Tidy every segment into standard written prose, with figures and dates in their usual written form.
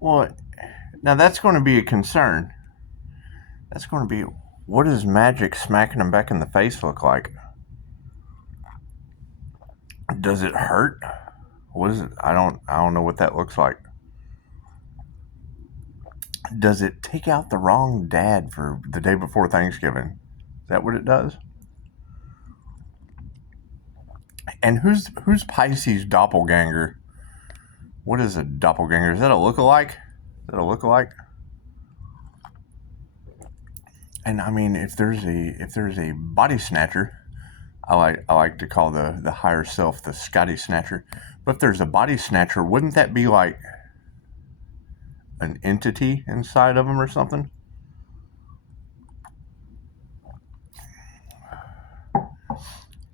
Well, now that's going to be a concern. That's going to be, what does magic smacking them back in the face look like? Does it hurt? What is it? I don't know what that looks like. Does it take out the wrong dad for the day before Thanksgiving? Is that what it does? And who's Pisces doppelganger? What is a doppelganger? Is that a lookalike? And I mean, if there's a body snatcher, I like to call the higher self the Scotty Snatcher. But if there's a body snatcher, wouldn't that be like an entity inside of them or something?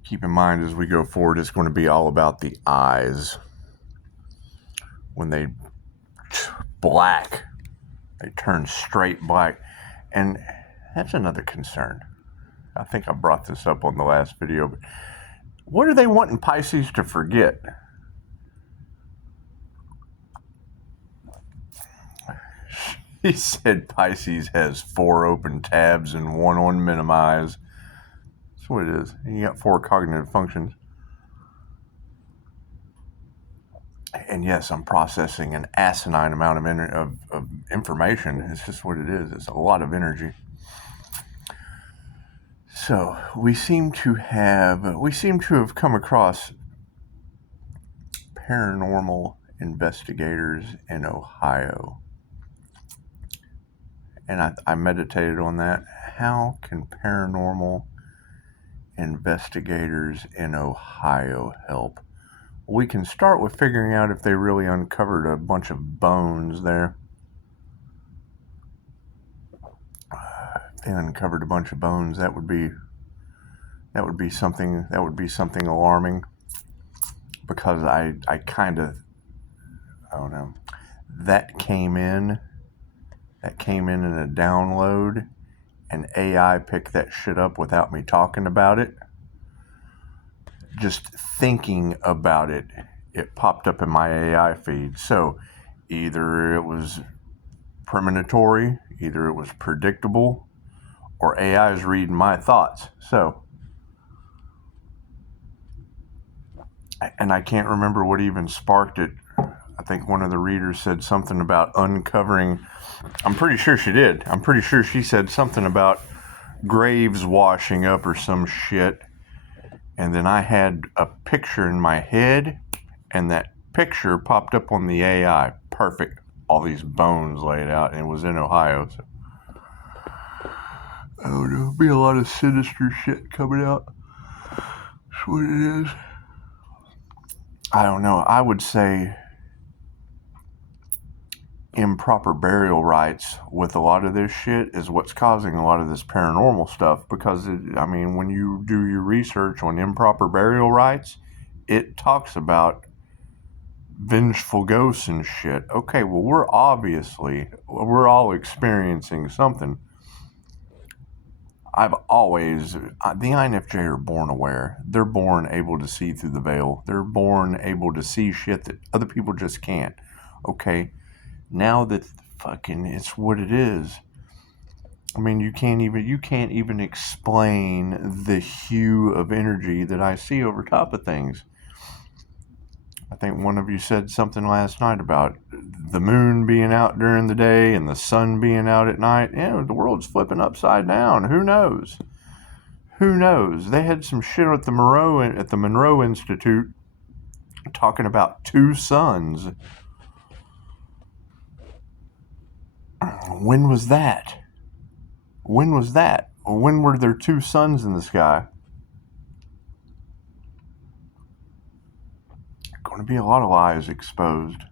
Keep in mind as we go forward, it's going to be all about the eyes. When they turn straight black. And that's another concern. I think I brought this up on the last video. But what are they wanting Pisces to forget? He said Pisces has 4 open tabs and 1 on minimize. That's what it is. And you got 4 cognitive functions. And yes, I'm processing an asinine amount of information. It's just what it is. It's a lot of energy. So we seem to have come across paranormal investigators in Ohio. And I meditated on that. How can paranormal investigators in Ohio help? We can start with figuring out if they really uncovered a bunch of bones there. If they uncovered a bunch of bones, that would be something alarming, because I kind of, I don't know, that came in a download, and AI picked that shit up without me talking about it. Just thinking about it, it popped up in my AI feed. So either it was premonitory, either it was predictable, or AI is reading my thoughts. So, and I can't remember what even sparked it. I think one of the readers said something about uncovering. I'm pretty sure she did. I'm pretty sure she said something about graves washing up or some shit. And then I had a picture in my head, and that picture popped up on the AI. Perfect. All these bones laid out, and it was in Ohio. So I don't know. There'll be a lot of sinister shit coming out. That's what it is. I don't know. I would say improper burial rites with a lot of this shit is what's causing a lot of this paranormal stuff, because when you do your research on improper burial rites, it talks about vengeful ghosts and shit. Okay, well, we're all experiencing something. The INFJ are born aware. They're born able to see through the veil. They're born able to see shit that other people just can't. Okay, now that fucking it's what it is. I mean, you can't even explain the hue of energy that I see over top of things. I think one of you said something last night about the moon being out during the day and the sun being out at night. Yeah, the world's flipping upside down. Who knows? They had some shit at the Monroe Institute talking about 2 suns. When was that? When were there 2 suns in the sky? Going to be a lot of lies exposed.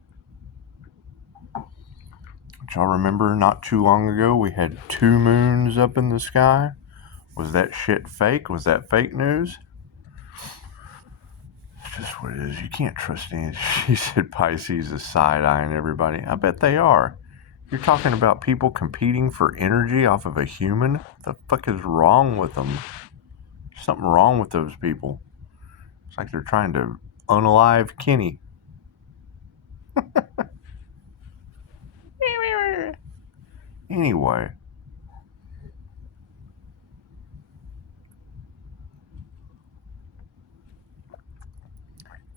Y'all remember not too long ago we had 2 moons up in the sky? Was that shit fake? Was that fake news? It's just what it is. You can't trust anything. She said Pisces is side-eyeing everybody. I bet they are. You're talking about people competing for energy off of a human? What the fuck is wrong with them? There's something wrong with those people. It's like they're trying to unalive Kenny. anyway,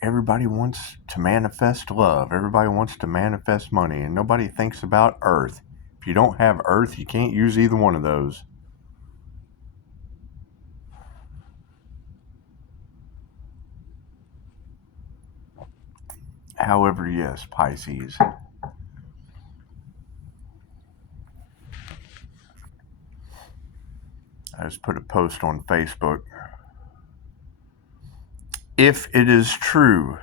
everybody wants to manifest love. Everybody wants to manifest money, and nobody thinks about earth. If you don't have earth, you can't use either one of those. However, yes, Pisces. I just put a post on Facebook. If it is true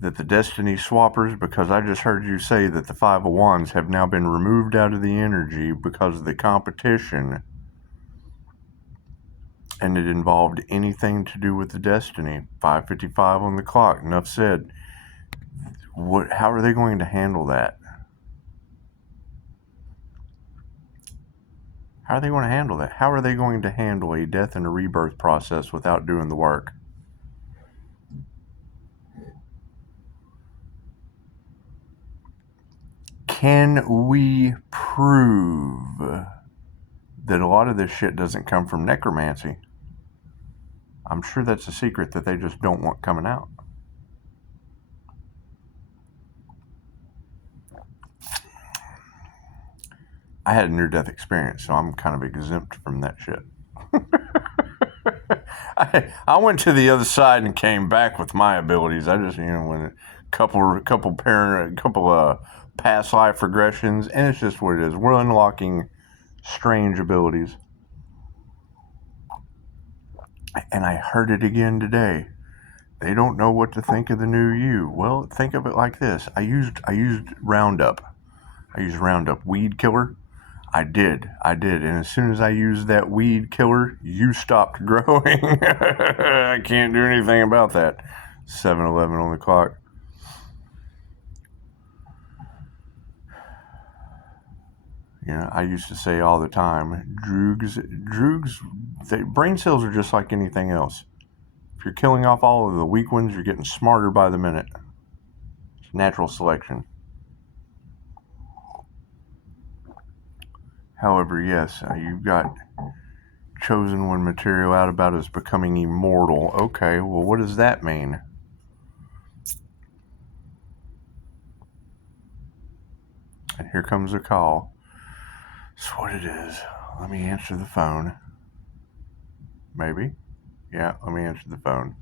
that the Destiny Swappers, because I just heard you say that the Five of Wands have now been removed out of the energy because of the competition, and it involved anything to do with the Destiny, 5:55 on the clock, enough said. How are they going to handle that? How are they going to handle that? How are they going to handle a death and a rebirth process without doing the work? Can we prove that a lot of this shit doesn't come from necromancy? I'm sure that's a secret that they just don't want coming out. I had a near-death experience, so I'm kind of exempt from that shit. I went to the other side and came back with my abilities. I just, when a couple past life regressions, and it's just what it is. We're unlocking strange abilities. And I heard it again today. They don't know what to think of the new you. Well, think of it like this. I used Roundup. I used Roundup weed killer. I did. And as soon as I used that weed killer, you stopped growing. I can't do anything about that. 7:11 on the clock. I used to say all the time, droogs, brain cells are just like anything else. If you're killing off all of the weak ones, you're getting smarter by the minute. It's natural selection. However, yes, you've got chosen one material out about us becoming immortal. Okay, well, what does that mean? And here comes a call. That's what it is. Let me answer the phone. Maybe. Yeah, let me answer the phone.